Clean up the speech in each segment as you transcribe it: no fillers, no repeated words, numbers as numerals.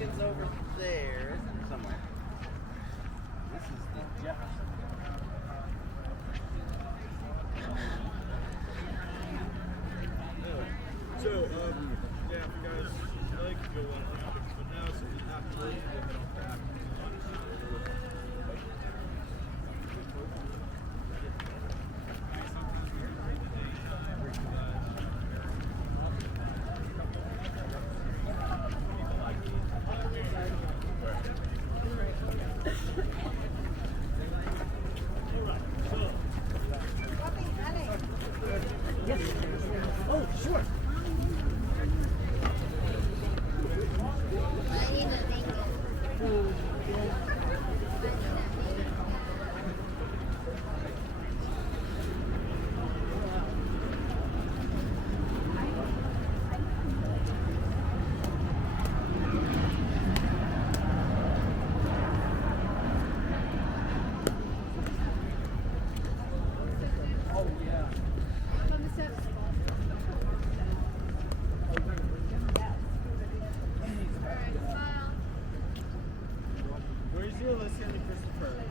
Lincoln's over there, isn't it, somewhere? This is the Jefferson. So, yeah, if you guys like, go on around, but now it's not really looking off back. Oh, sure. Where's your Alyssa and Christopher?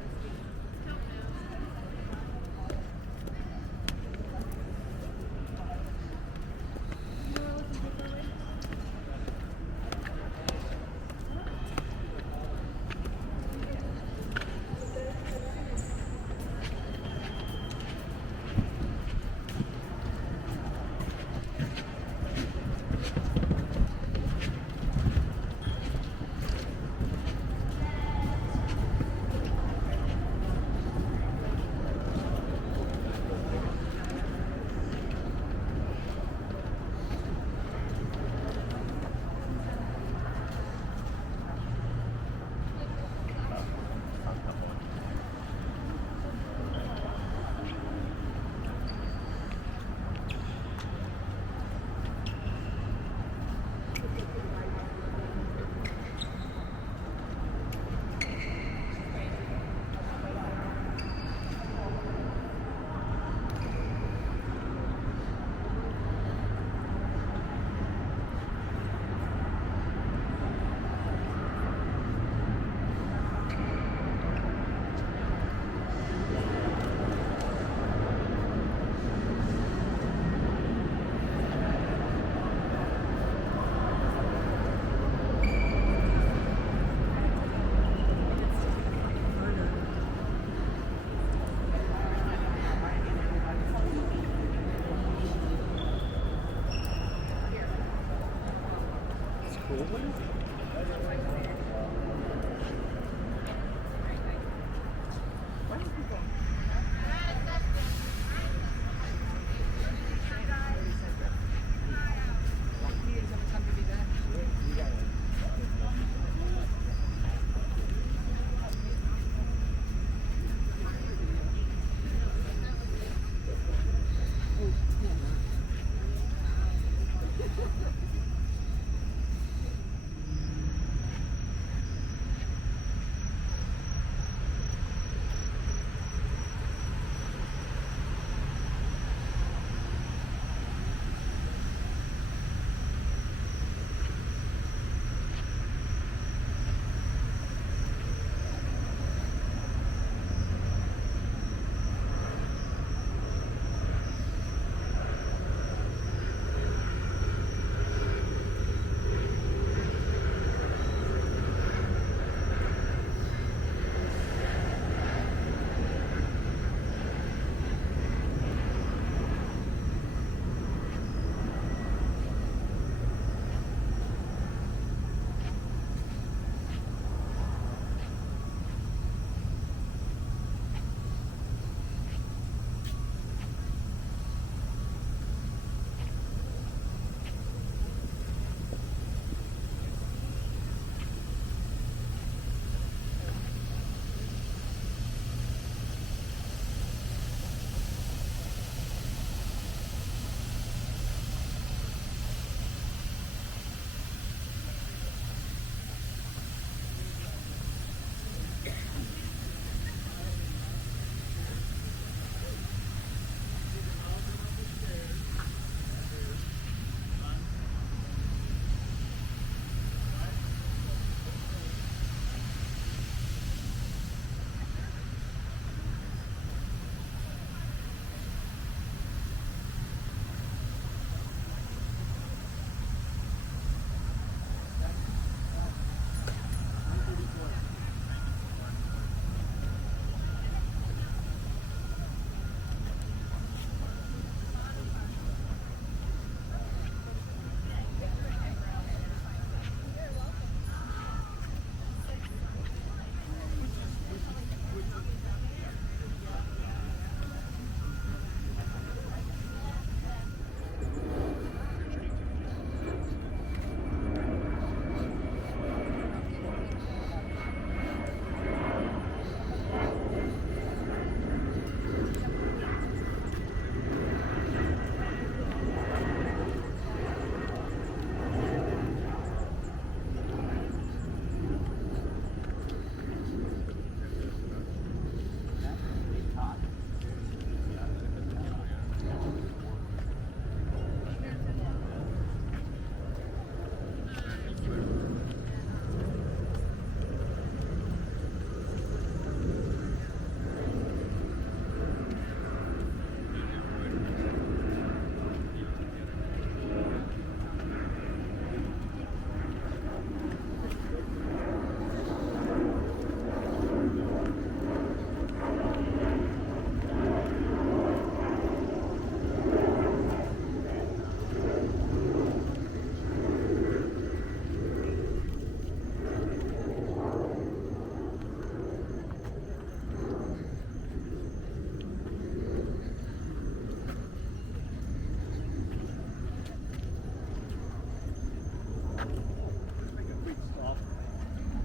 Make a quick stop.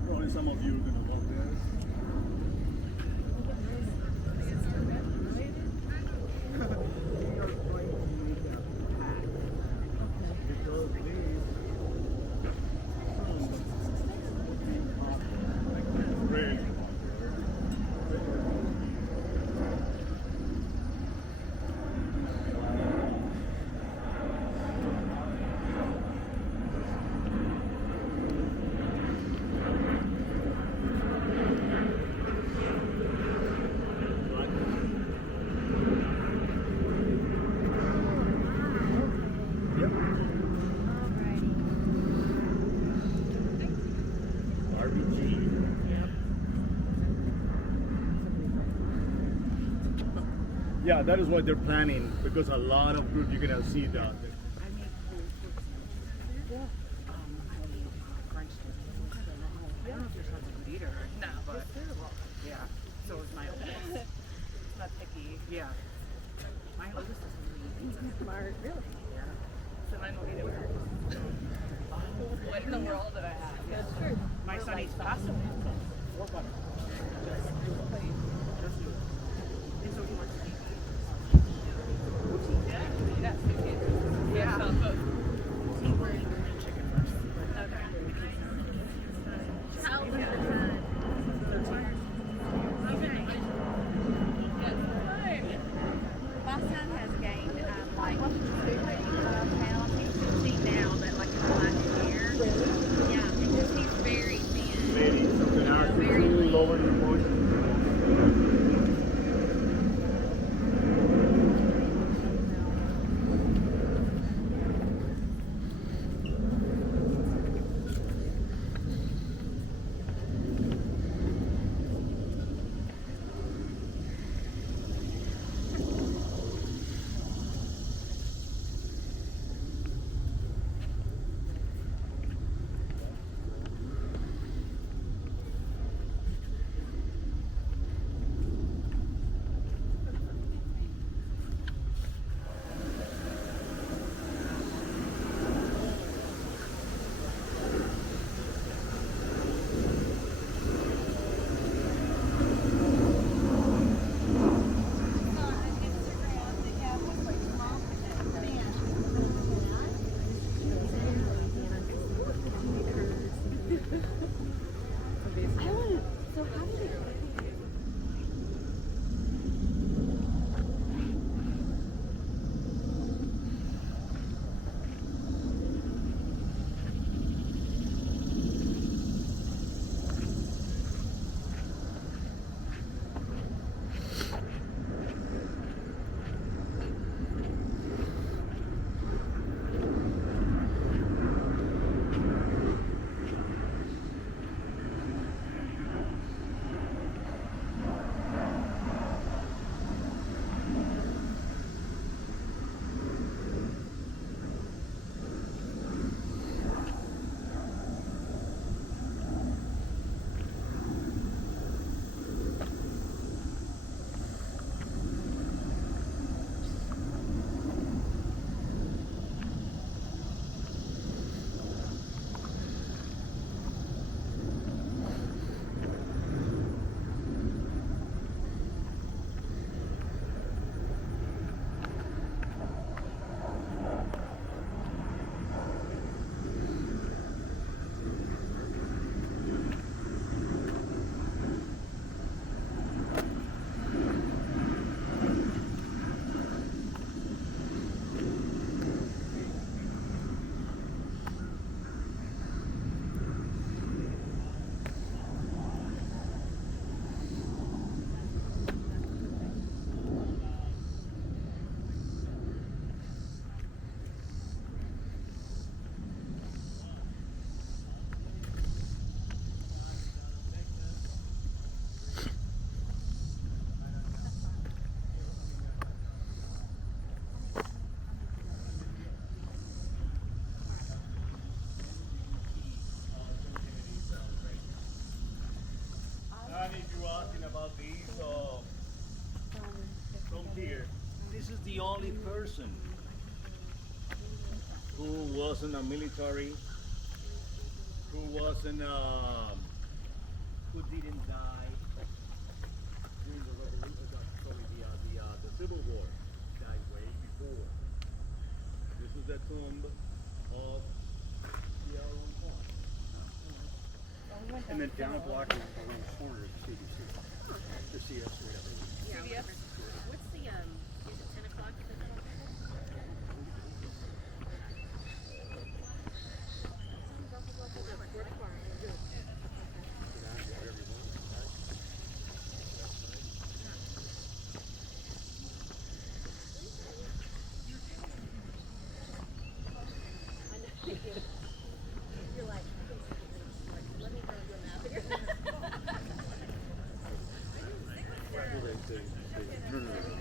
Probably some of you are gonna walk there. We are going to make a path because these red. Yeah, that is what they're planning because a lot of groups you're gonna see that. I make food for French toast. I don't know if you're supposed to eat her. No, but yeah. So is my oldest. Not picky. Yeah. My oldest is really Smart. Really? yeah. So mine will eat it with her. What in the world did I have? That's true. My son eats pasta. Or butter. Just do it. And so he wants to eat. Yes, Yeah. sounds both. See, we're eating chicken first. Okay. How old is your son? 13. Okay. Yes. Fine. My son has gained like 2 pounds. He's 15 now, but like in the last year. Yeah, because he's very thin. Maybe something else to Very do, lean. lower your motion. And if you're asking about these, from here, this is the only person who was in the military who was in who didn't die during the revolution, the Civil War, died way before. This is the tomb of Pierre Laurent. And then down a block around the corner is CDC. The CS, whatever. CVS? What's the, is it 10 o'clock? You're like, let me run your map here. No, no, no.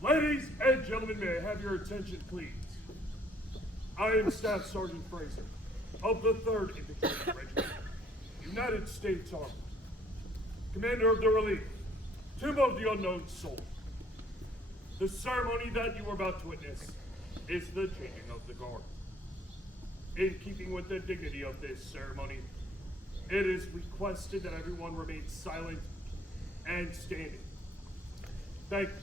Ladies and gentlemen, may I have your attention, please? I am Staff Sergeant Fraser of the 3rd Infantry Regiment, United States Army, Commander of the Relief, Tomb of the Unknown Soul. The ceremony that you are about to witness is the changing of the guard. In keeping with the dignity of this ceremony, it is requested that everyone remain silent and standing. Thank you.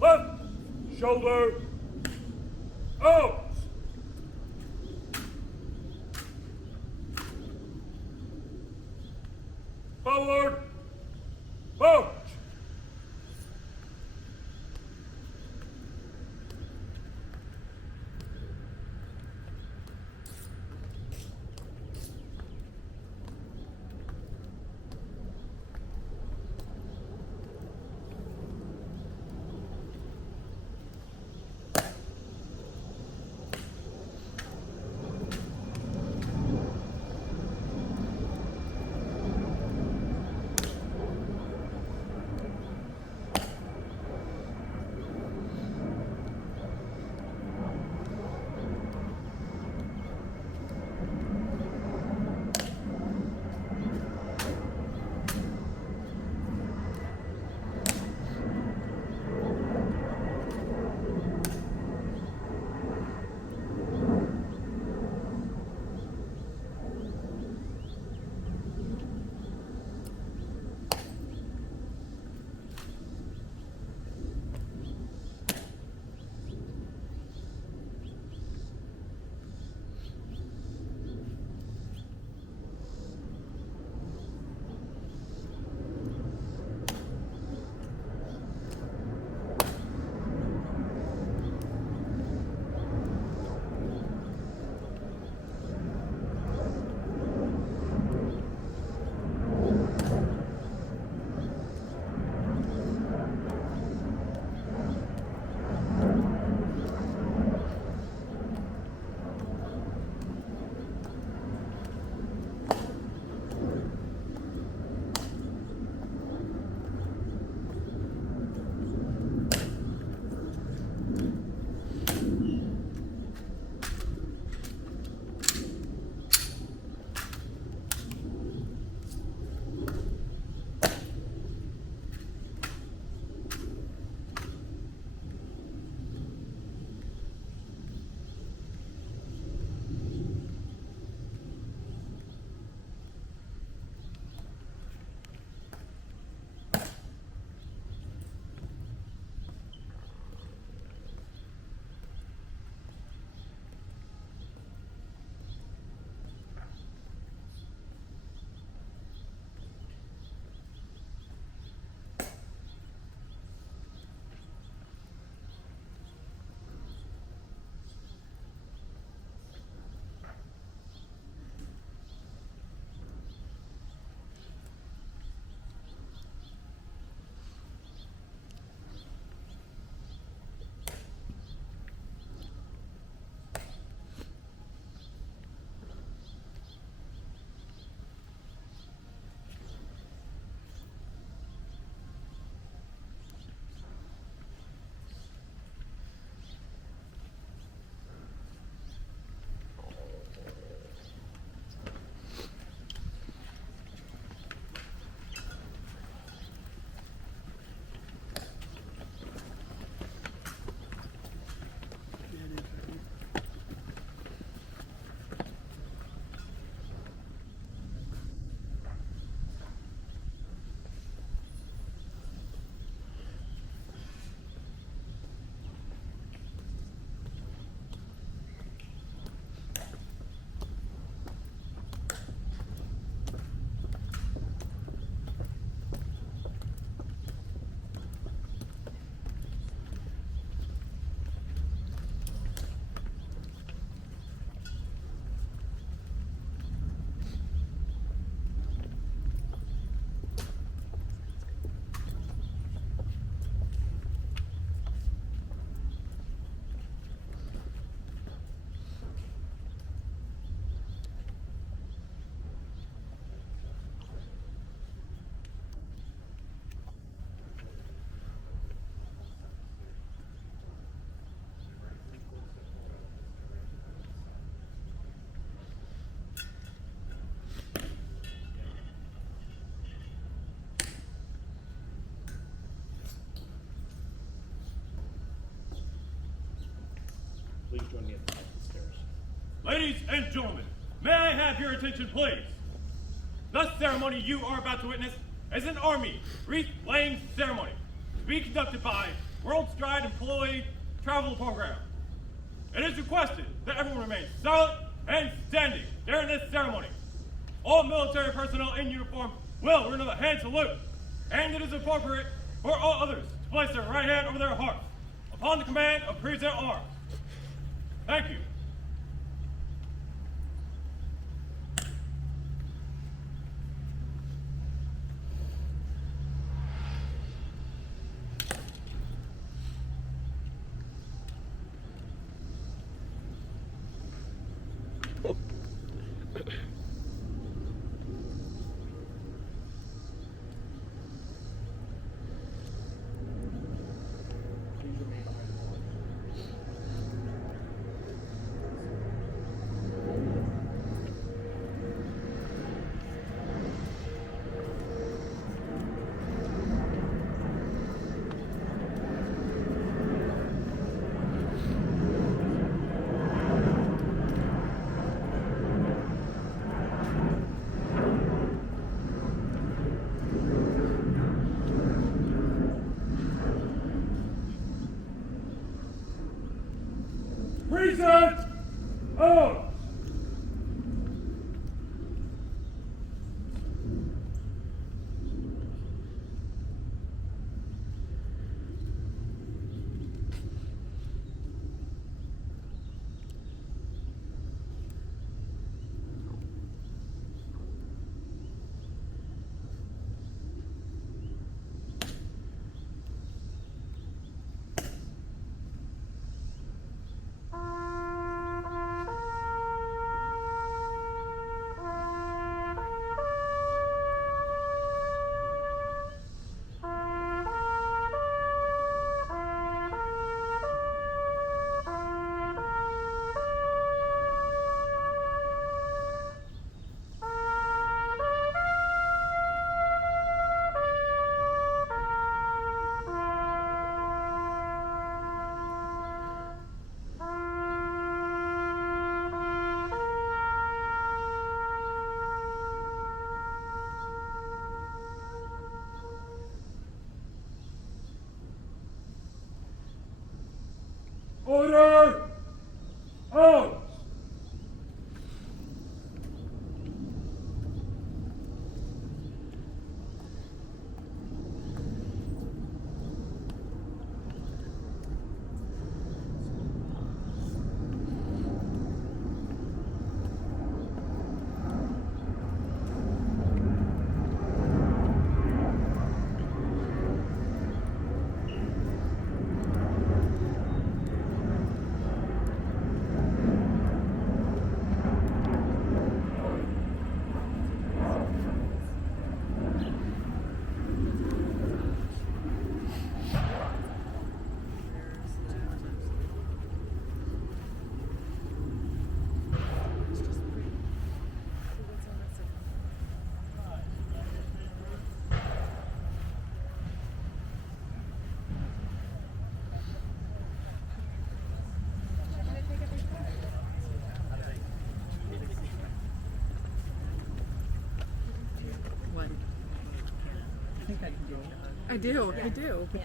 Left shoulder out. Forward march. Please join me at the top of the stairs. Ladies and gentlemen, may I have your attention, please? The ceremony you are about to witness is an Army wreath-laying ceremony to be conducted by World Stride Employee Travel Program. It is requested that everyone remain silent and standing during this ceremony. All military personnel in uniform will renew a hand salute, and it is appropriate for all others to place their right hand over their heart upon the command of present arms. Thank you. Present arms! Order! Arms! I do. Yeah.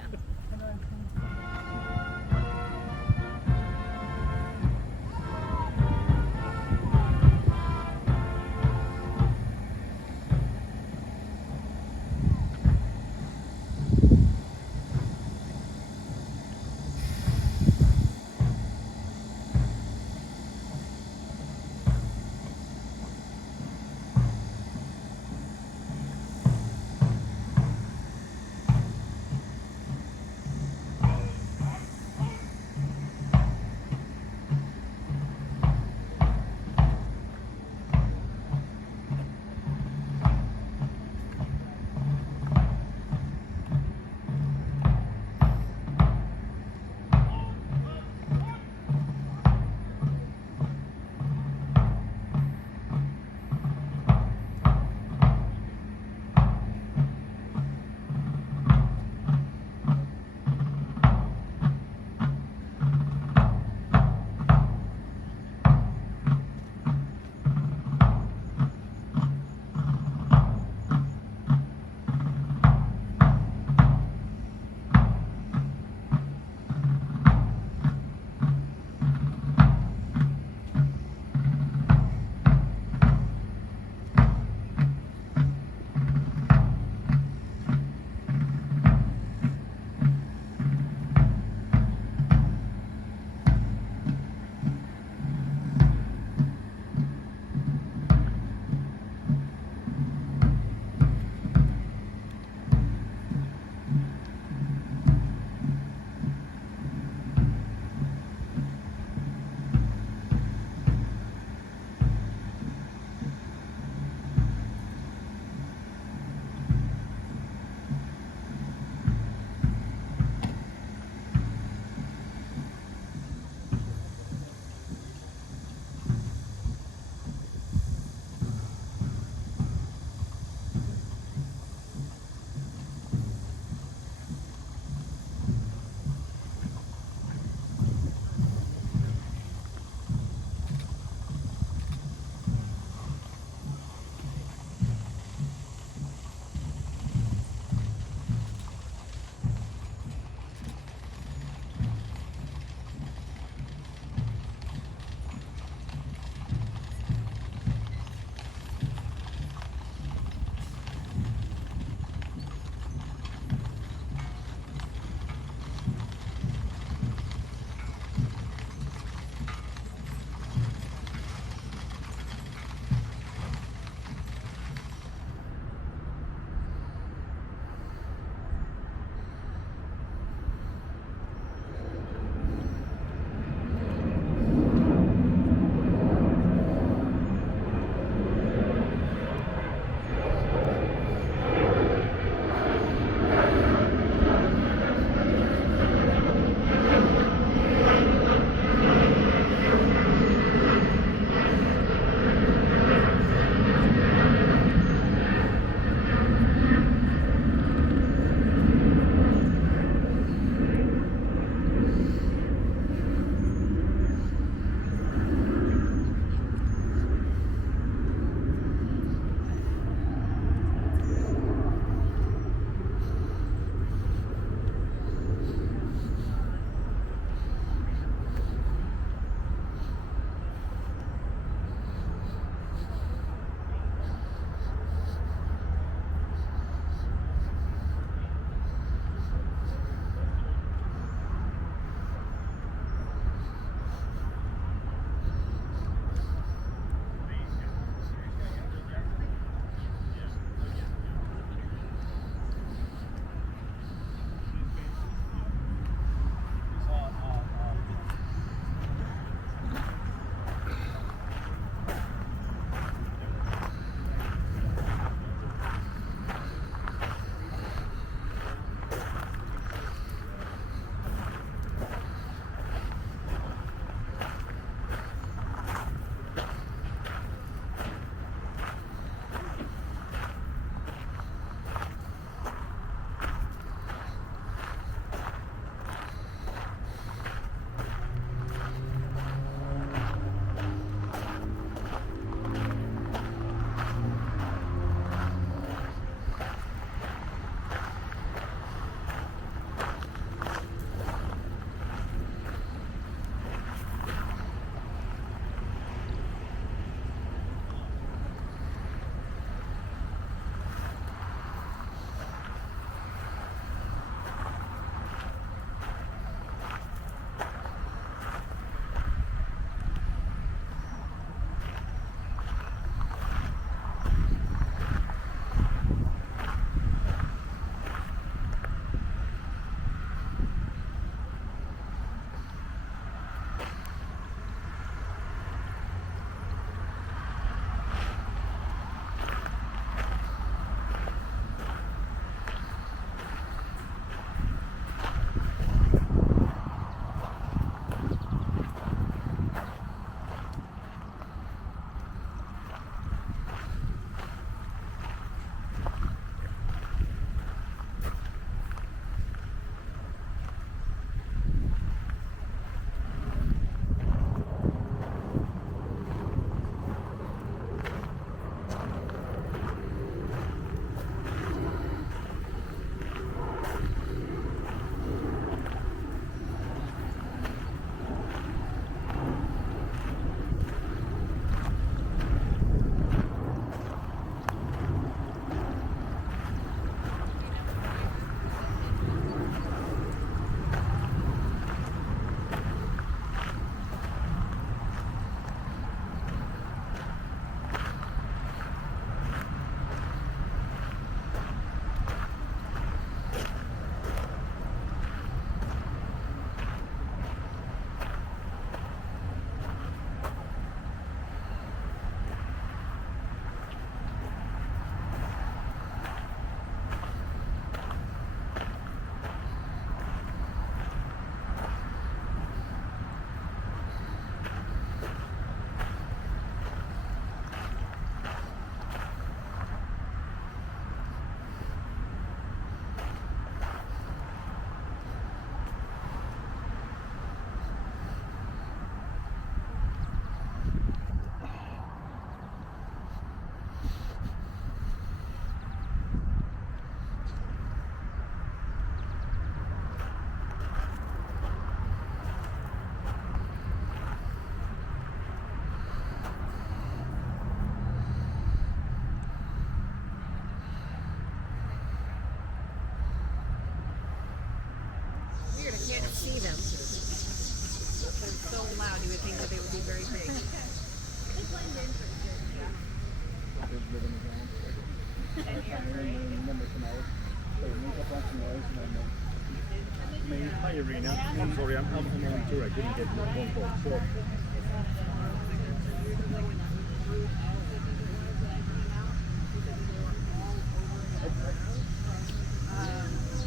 Hi Irina, I'm sorry, I'm on tour. I couldn't get my phone call. So,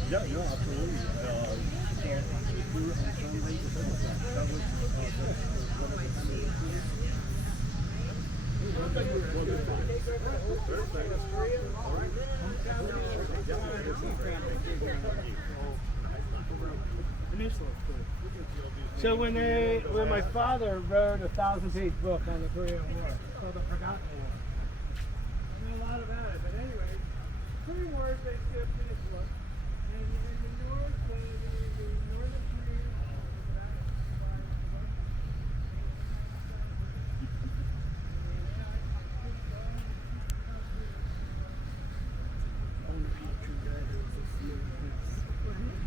yeah, no, absolutely. So when my father wrote a 1,000-page book on the Korean War, called The Forgotten War, I know a lot about it. But anyway, 3 wars basically up to this book. And in the north, the northern Koreans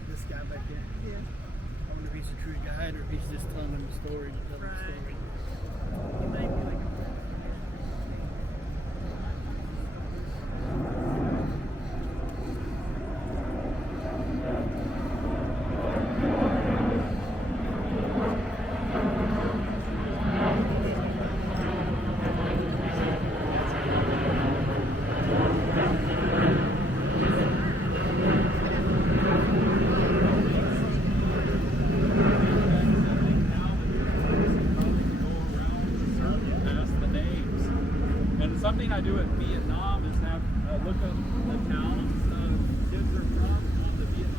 This guy back there. Yeah. I wonder if he's a true guide or if he's just telling them a story to tell them a story. He might be like a Ask the names. And something I do in Vietnam is have look up the towns kids are from on the Vietnam.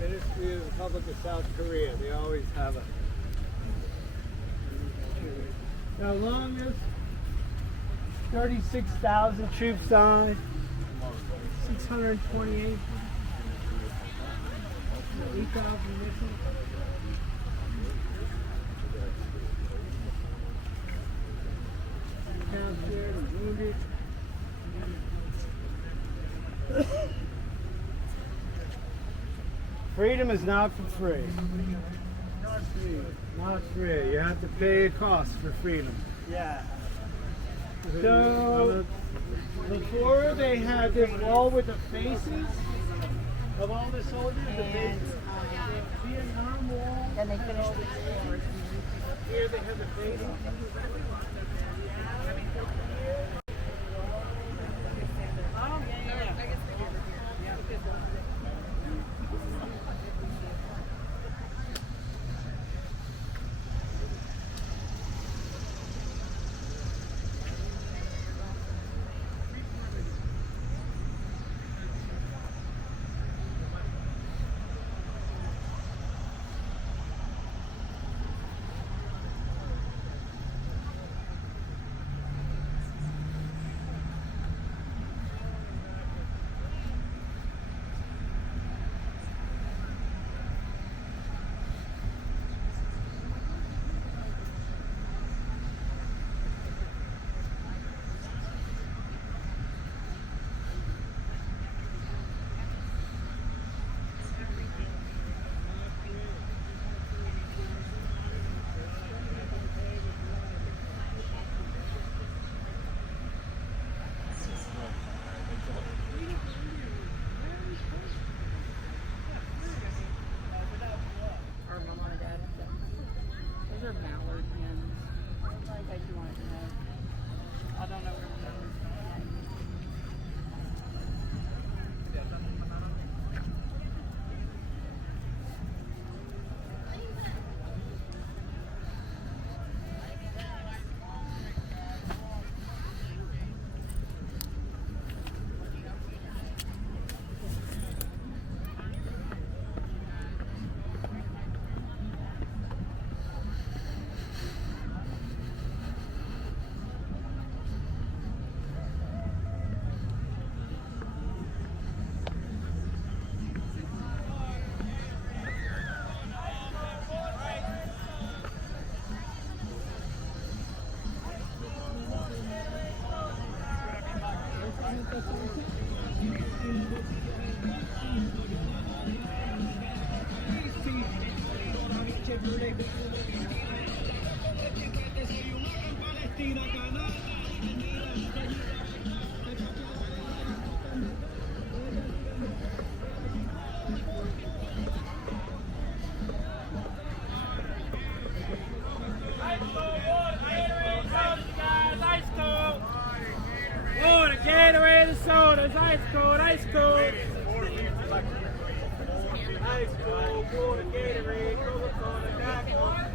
Ministry of the Republic of South Korea. They always have it. Now, along this 36,000 troops on, 628, 8,000 missiles. Counts there, the wounded. Freedom is not for free. Not free. You have to pay a cost for freedom. Yeah. So, before they had this wall with the faces of all the soldiers, the big Vietnam Wall. Then they finished with Here they have the faces. Or my mom and dad. Those are mallard hens. In case you wanted to know. I don't know where the mallards Water, Gatorade, sodas, ice cold, ice cold. Ice cold, water, Gatorade, Coca-Cola, Diet Coke.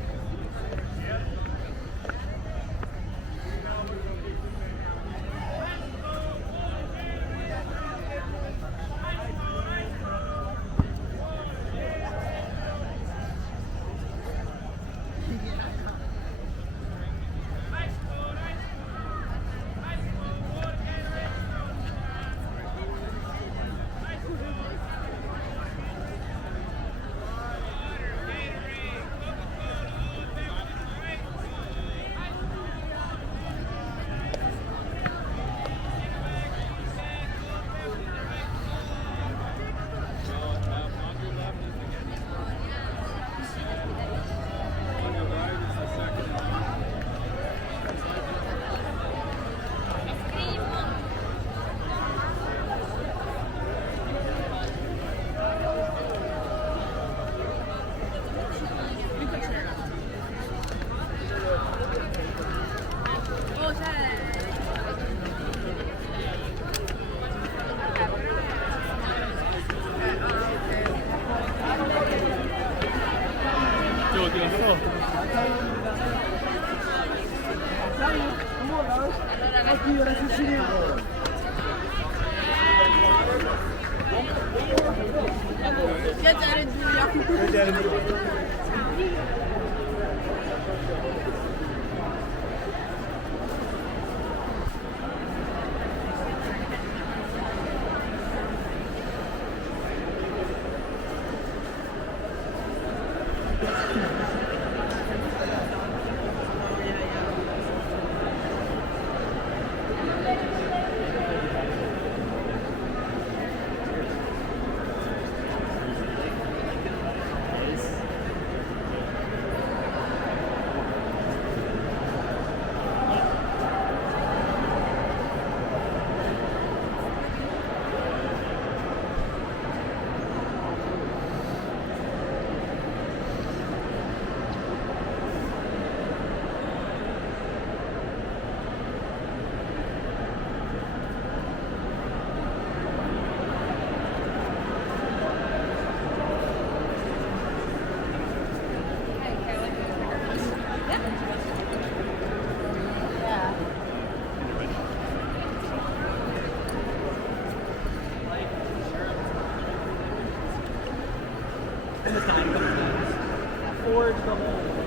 forge the mold.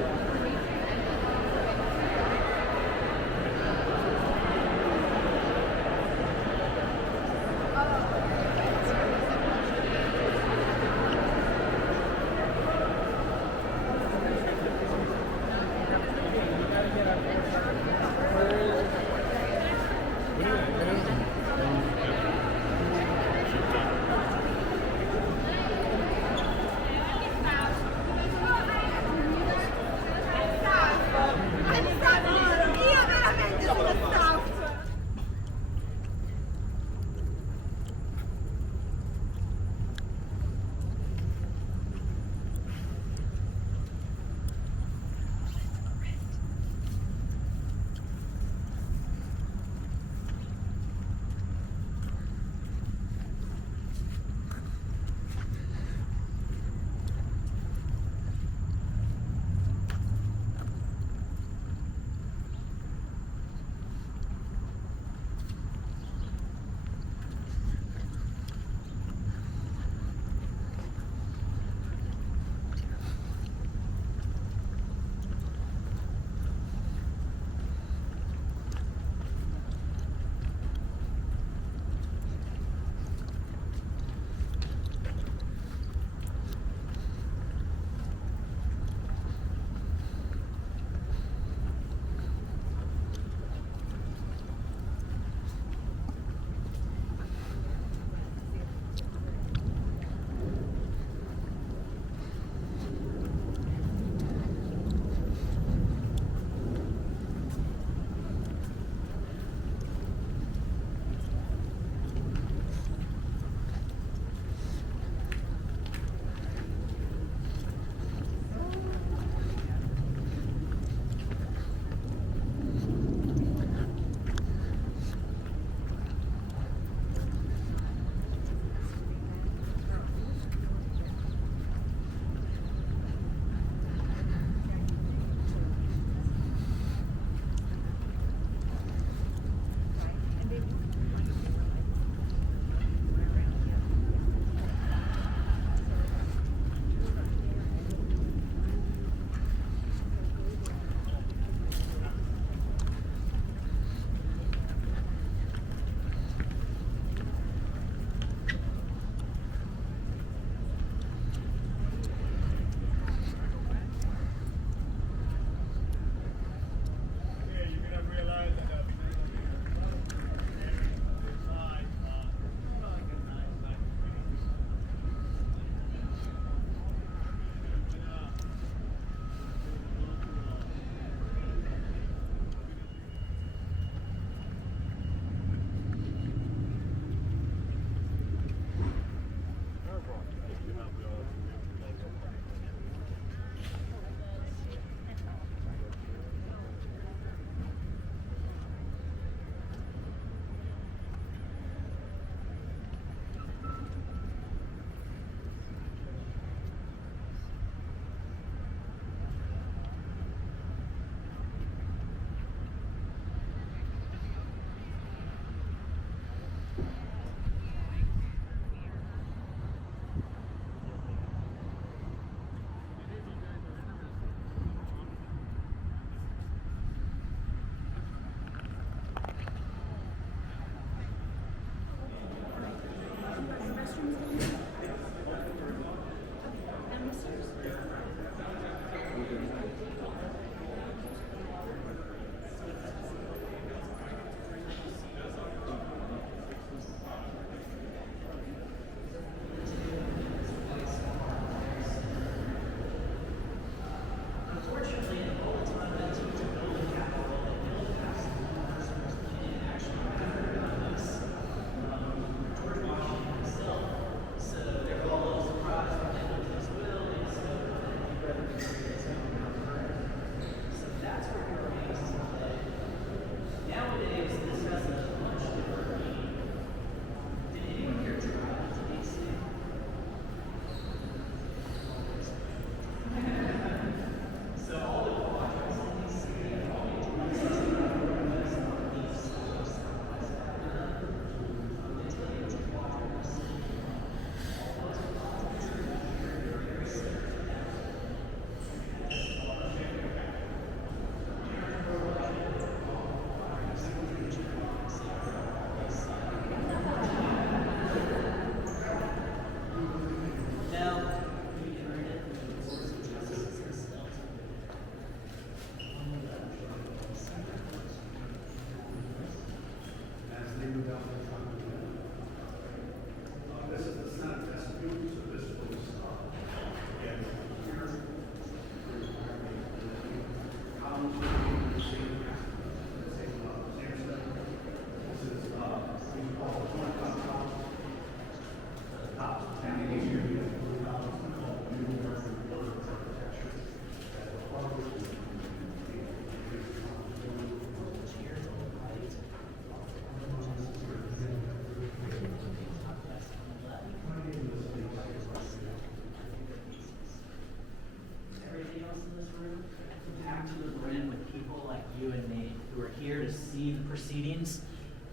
proceedings,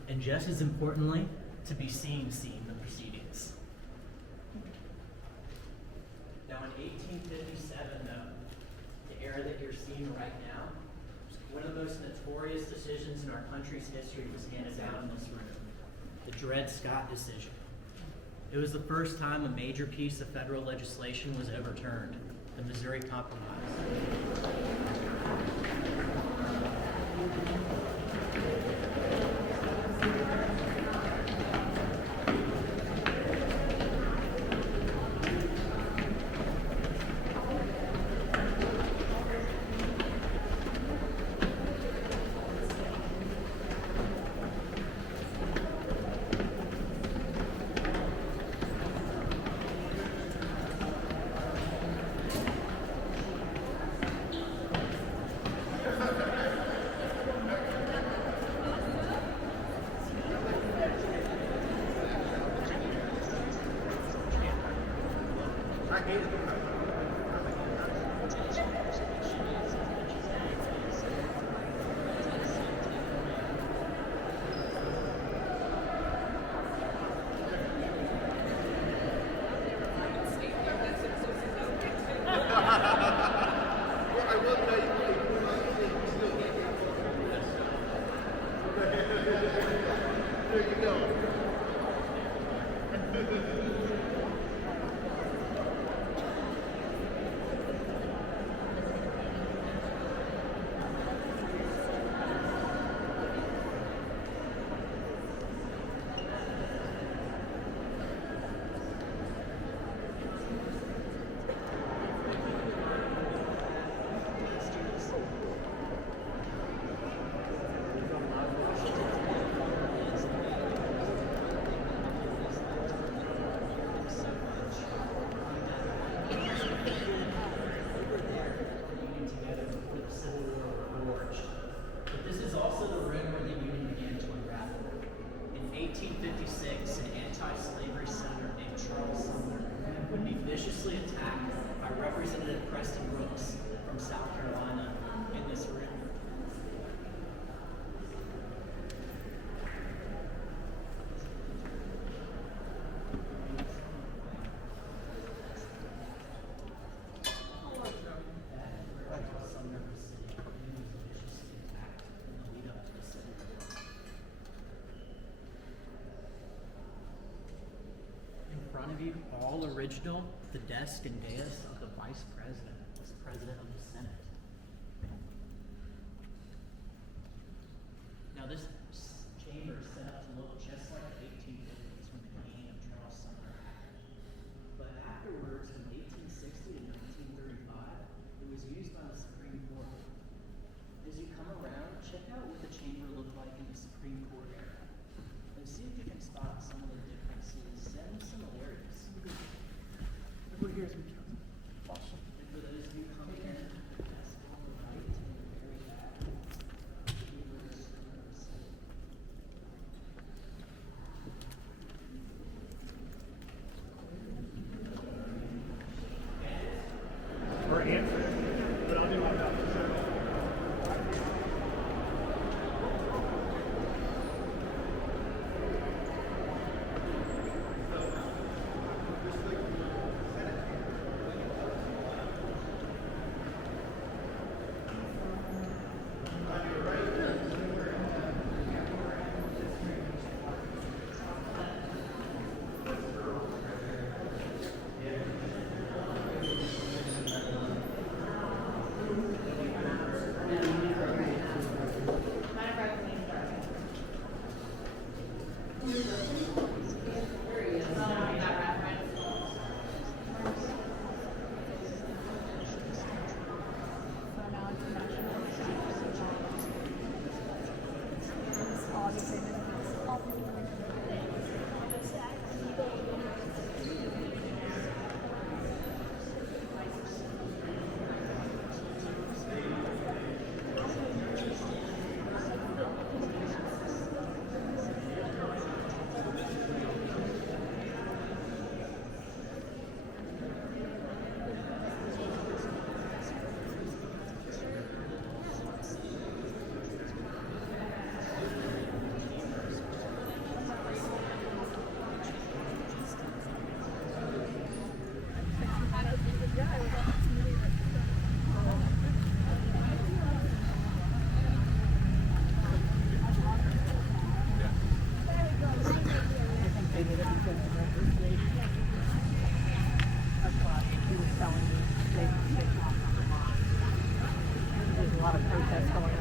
and just as importantly, to be seeing the proceedings. Now in 1857, though, the era that you're seeing right now, one of the most notorious decisions in our country's history was handed down in this room, the Dred Scott decision. It was the first time a major piece of federal legislation was overturned, the Missouri Compromise. Of you, all original, the desk and dais of the Vice President, as President of the Senate. Now this chamber is set up to look just like the 1850s when the King of Charles Sumner Act. But afterwards, from 1860 to 1935, it was used by the Supreme Court. As you come around, check out what the chamber looked like in the Supreme Court era, and see if you can spot some of the differences and similarities. Everybody here's me. Awesome. And for those of you coming in, that's on the right and the very back. Or answer, but I'll do my best. that's going on.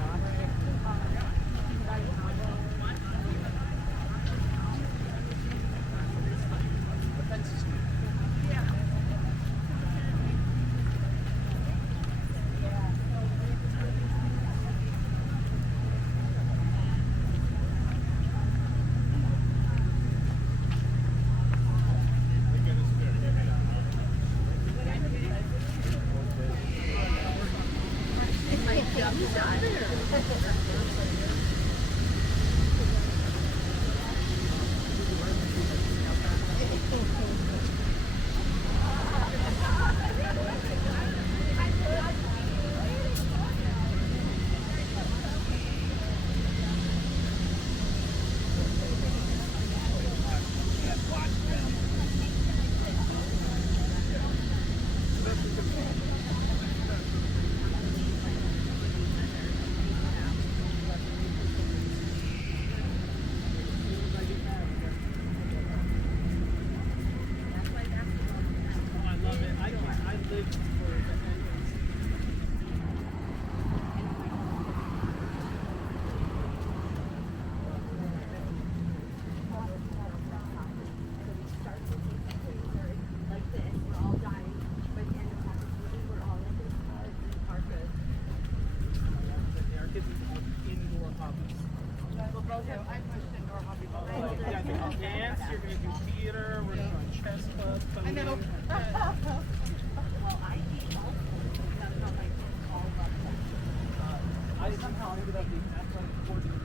Dance, you're gonna do theater, we're gonna do chess club. I know. I somehow ended up being athletic coordinator.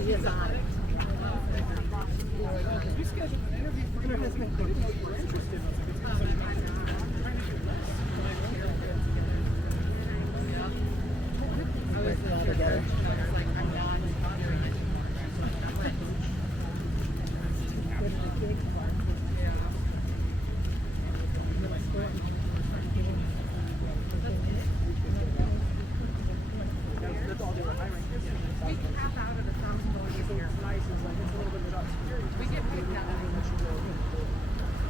He is on it. You scheduled an interview for your husband. I didn't know you were interested. I was like, it's trying to do less. I was all together. That's all they were hiring. We get half out of the $1,000 a year. Nice is like, it's a little bit about security. We get paid nothing.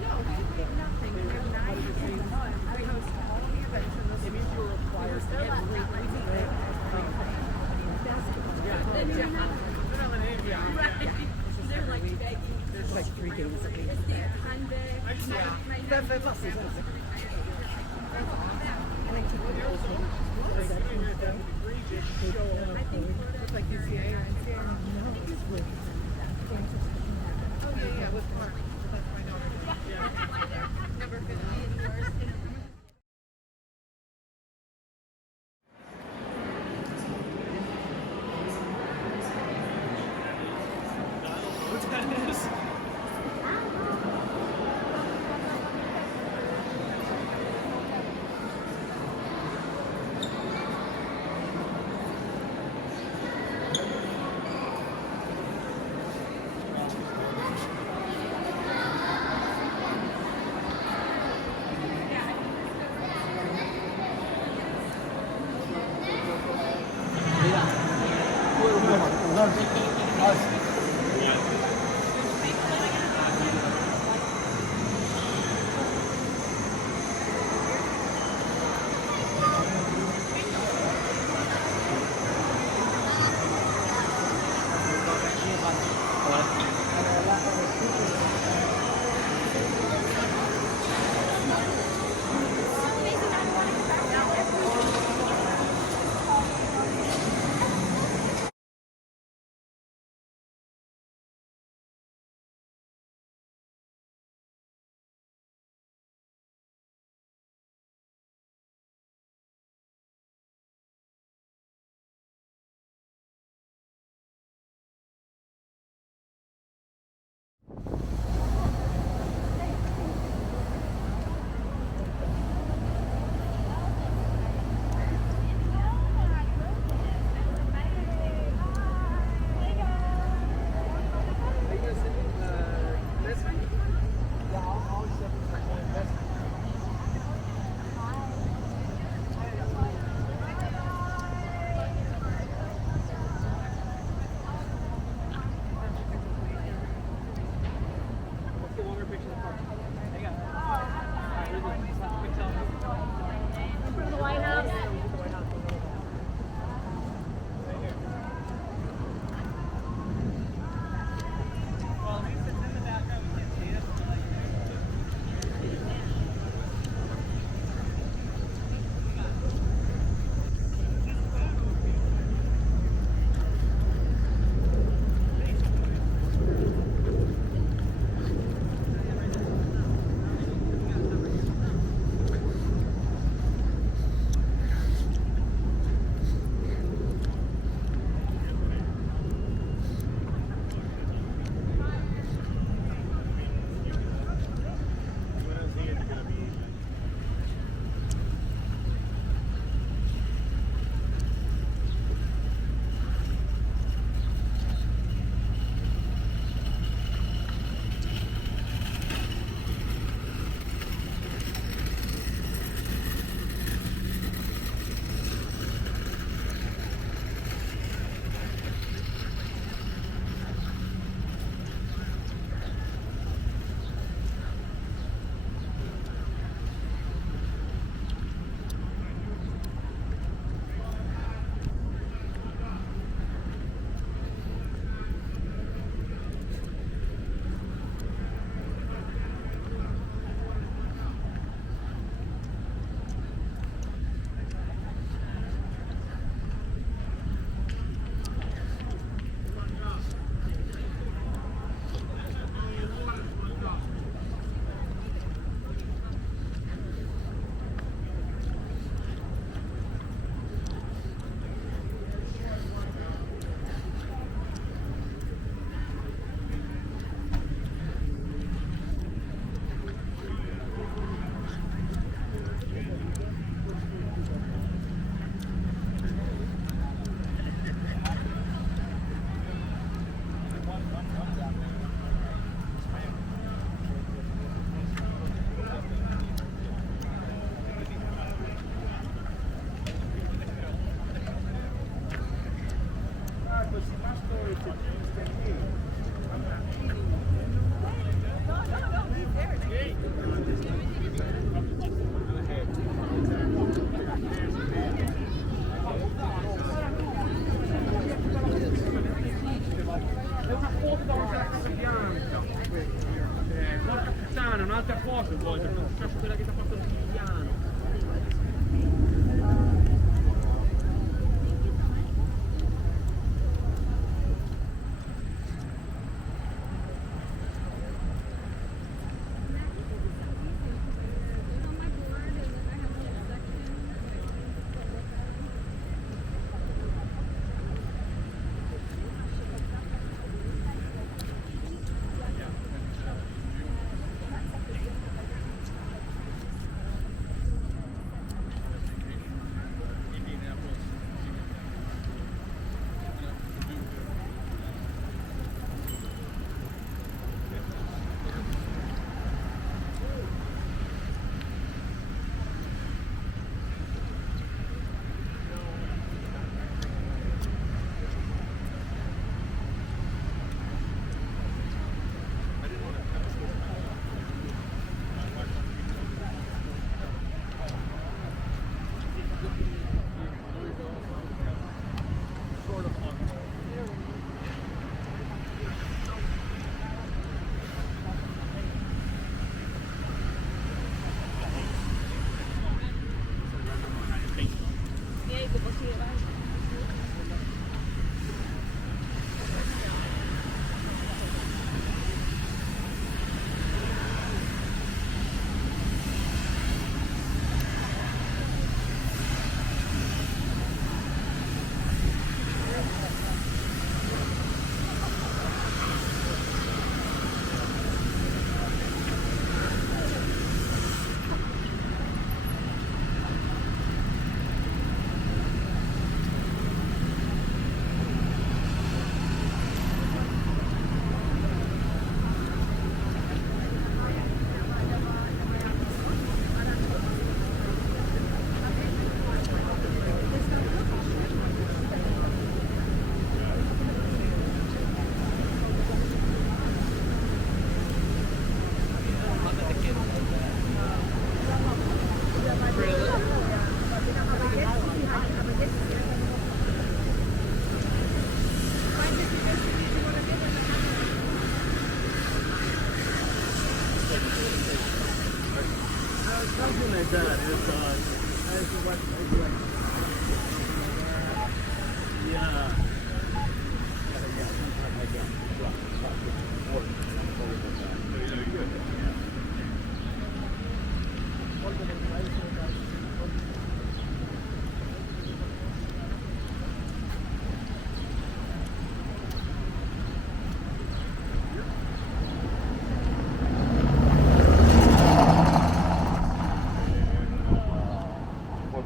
No, we get paid nothing. We have 9 days a month. We host all the events in the It means you're required to get They're like begging. There's like 3 games a week. The buses. And I take the whole thing. It's like UCA or NCA. No, it's with Oh, yeah, with Mark. That's my daughter. Never gonna be any worse.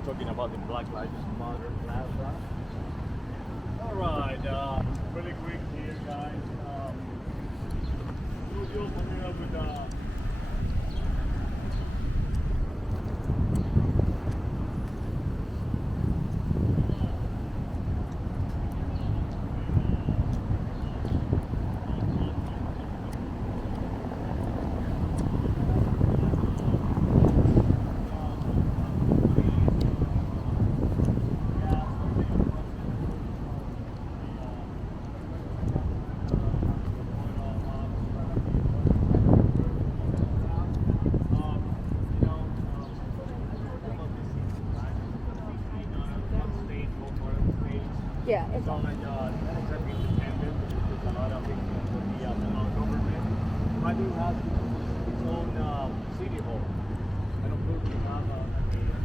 talking about the Black Lives Matter last round. All right, really quick here, guys. We'll open it up with Yeah, it's not like not exactly independent. There's a lot of things with the federal government. Biden has its own city hall. I don't believe we have